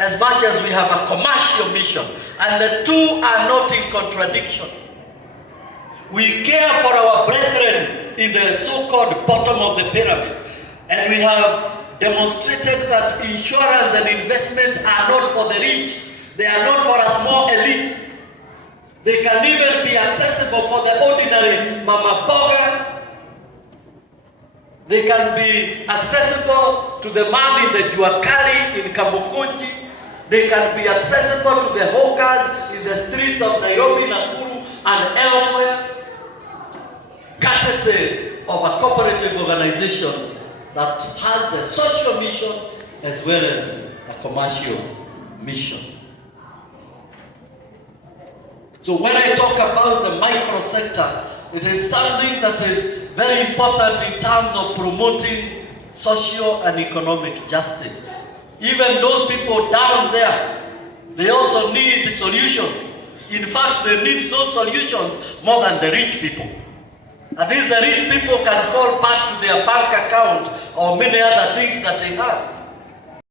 as much as we have a commercial mission, and the two are not in contradiction. We care for our brethren in the so-called bottom of the pyramid, and we have demonstrated that insurance and investments are not for the rich. They are not for a small elite. They can even be accessible for the ordinary mama boga. They can be accessible to the man in the Juakali in Kamukunji. They can be accessible to the hawkers in the streets of Nairobi, Nakuru, and elsewhere, courtesy of a cooperative organization that has the social mission as well as a commercial mission. So when I talk about the micro sector, it is something that is very important in terms of promoting social and economic justice. Even those people down there, they also need solutions. In fact, they need those solutions more than the rich people. At least the rich people can fall back to their bank account or many other things that they have.